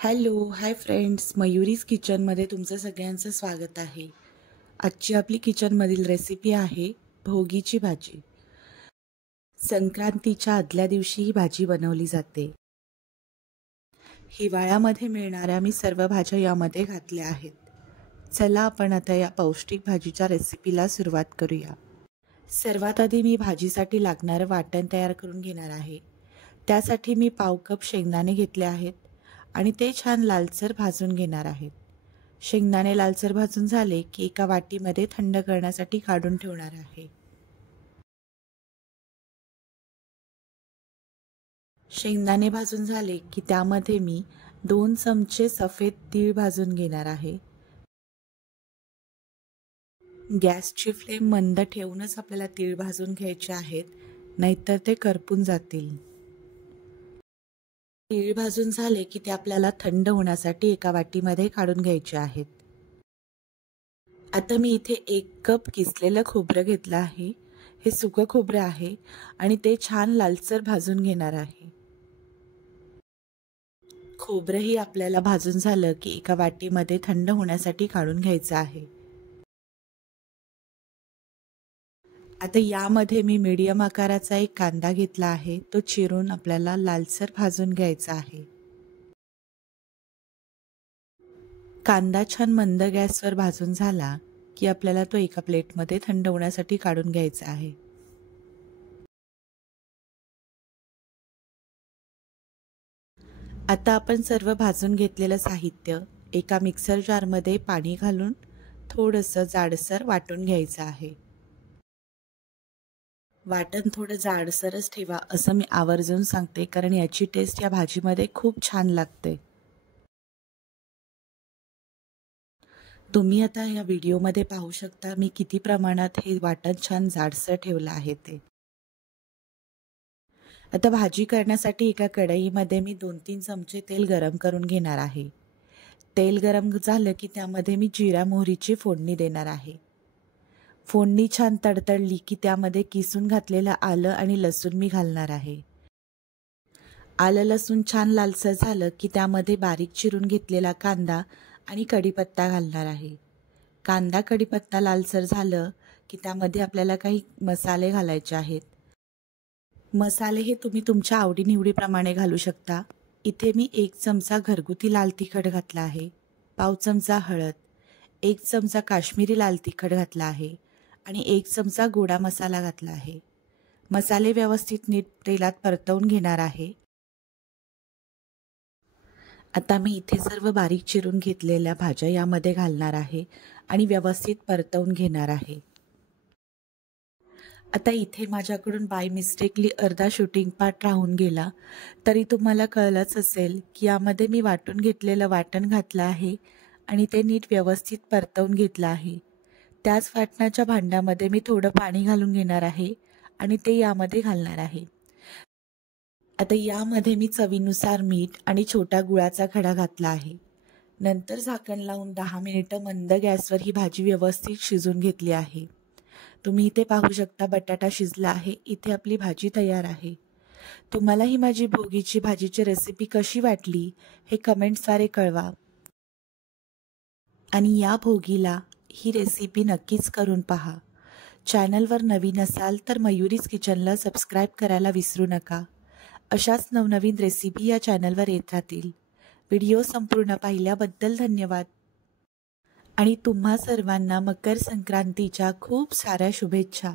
Hello, hi friends, मयुरीज किचनमध्ये तुमचं सगळ्यांचं स्वागत आहे. आजची आपली किचनमधील रेसिपी आहे भोगीची भाजी. संक्रांतीच्या आदल्या दिवशी ही भाजी बनवली जाते. हिवाळ्यामध्ये मिळणाऱ्या मी सर्व भाज्या यामध्ये घातल्या आहेत. चला आपण आता या पौष्टिक भाजीच्या रेसिपीला सुरुवात करूया. सर्वात आधी मी भाजीसाठी लागणारं वाटण तयार करून घेणार आहे. त्यासाठी मी पाव कप शेंगदाणे घेतले आहेत आणि ते छान लालसर भाजून घेणार आहेत. शेंगदाणे लालसर भाजून झाले की एका वाटीमध्ये थंड करण्यासाठी काढून ठेवणार आहे. शेंगदाणे भाजून झाले की त्यामध्ये मी 2 चमचे सफेद तीळ भाजून घेणार आहे. गॅसची फ्लेम मंद ठेवूनच आपल्याला तीळ भाजून घ्यायचे आहेत, नाहीतर ते करपून जातील. तीळ भाजून झाले की ते आपल्याला थंड होण्यासाठी एका वाटीमध्ये काढून घ्यायचे आहेत. आता मी इथे 1 कप किसलेलं खोबरं घेतलं आहे. हे सुकं खोबरं आहे आणि ते छान लालसर भाजून घेणार आहे. खोबरंही आपल्याला भाजून झालं की एका वाटीमध्ये थंड होण्यासाठी काढून घ्यायचं आहे. आता यामध्ये मी मीडियम आकाराचा एक कांदा घेतला आहे. तो चिरून आपल्याला लालसर भाजून घ्यायचा आहे. कांदा छान मंद गॅसवर भाजून झाला की आपल्याला तो एका प्लेटमध्ये थंड होण्यासाठी काढून घ्यायचा आहे. आता आपण सर्व भाजून घेतलेलं साहित्य एका मिक्सर जारमध्ये पाणी घालून थोडंसं जाडसर वाटून घ्यायचं आहे. वाटण थोडं जाडसरच ठेवा असं मी आवर्जून सांगते, कारण याची टेस्ट या भाजीमध्ये खूप छान लागते. तुम्ही आता या व्हिडिओमध्ये पाहू शकता मी किती प्रमाणात हे वाटण छान जाडसर ठेवलं आहे ते. आता भाजी करण्यासाठी एका कढईमध्ये मी 2-3 चमचे तेल गरम करून घेणार आहे. तेल गरम झालं की त्यामध्ये मी जिरा मोहरीची फोडणी देणार आहे. फोडणी छान तडतडली की त्यामध्ये किसून घातलेलं आलं आणि लसूण मी घालणार आहे. आलं लसूण छान लालसर झालं की त्यामध्ये बारीक चिरून घेतलेला कांदा आणि कढीपत्ता घालणार आहे. कांदा कढीपत्ता लालसर झालं की त्यामध्ये आपल्याला काही मसाले घालायचे आहेत. मसाले हे तुम्ही तुमच्या आवडीनिवडीप्रमाणे घालू शकता. इथे मी 1 चमचा घरगुती लाल तिखट घातला आहे, पाव चमचा हळद, 1 चमचा काश्मीरी लाल तिखट घातला आहे आणि 1 चमचा गोडा मसाला घातला आहे. मसाले व्यवस्थित नीट तेलात परतवून घेणार आहे. आता मी इथे सर्व बारीक चिरून घेतलेल्या भाज्या यामध्ये घालणार आहे आणि व्यवस्थित परतवून घेणार आहे. आता इथे माझ्याकडून बाय मिस्टेकली अर्धा शूटिंग पार्ट राहून गेला, तरी तुम्हाला कळलंच असेल की यामध्ये मी वाटून घेतलेलं वाटण घातलं आहे आणि ते नीट व्यवस्थित परतवून घेतलं आहे. त्याच वाटणाच्या भांड्यामध्ये मी थोडं पाणी घालून घेणार आहे आणि ते यामध्ये घालणार आहे. आता यामध्ये मी चवीनुसार मीठ आणि छोटा गुळाचा खडा घातला आहे. नंतर झाकण लावून 10 मिनिटं मंद गॅसवर ही भाजी व्यवस्थित शिजून घेतली आहे. तुम्ही इथे पाहू शकता बटाटा शिजला आहे. इथे आपली भाजी तयार आहे. तुम्हाला ही माझी भोगीची भाजीची रेसिपी कशी वाटली हे कमेंट्सद्वारे कळवा. आणि या भोगीला ही रेसिपी नक्कीच करून पहा. चॅनलवर नवीन असाल तर मयुरीज किचनला सबस्क्राईब करायला विसरू नका. अशाच नवनवीन रेसिपी या चॅनलवर येत राहतील. व्हिडिओ संपूर्ण पाहिल्याबद्दल धन्यवाद. आणि तुम्हा सर्वांना मकर संक्रांतीच्या खूप साऱ्या शुभेच्छा.